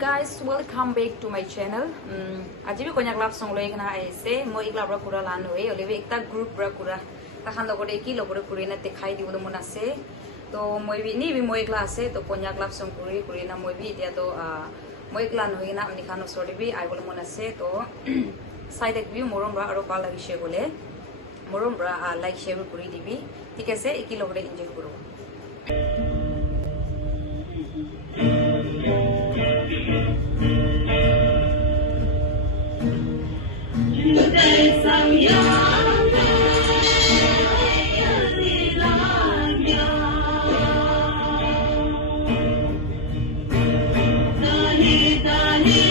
guys, welcome back to my channel. Aji bi konyak love song loi kana aise moi ikla bra kura lan hoi olebe ekta group bra kura takhan logore ki logore kurina dekhai dibo mon ase to moi bi ni bi moi ikla ase to konyak love song kurina moi bi dia to moi ikla noi na amni khano sori bi ai bol mon ase to side ek bi morom bra aro pala bishe bole morom bra like share kuri dibi thik ase eki logore enjoy koro. Dali